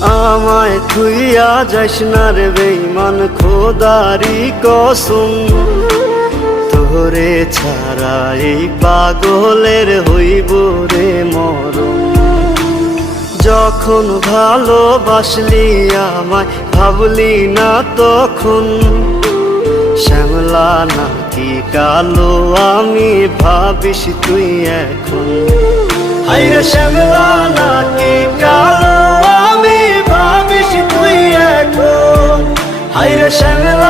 আমায় থুইয়া যাস না রে বেঈমান, খোদারি কসম। তোরে ছাড়া এই পাগলের হইব রে মরণ। যখন ভালোবাসলি আমায় ভাবলি না তখন, শ্যামলা নাকি কালো আমি ভাবিস তুই এখন। হায়রে শ্যামলা নাকি কালো আমি ভাবিস তুই এখন। হায়রে শ্যামলা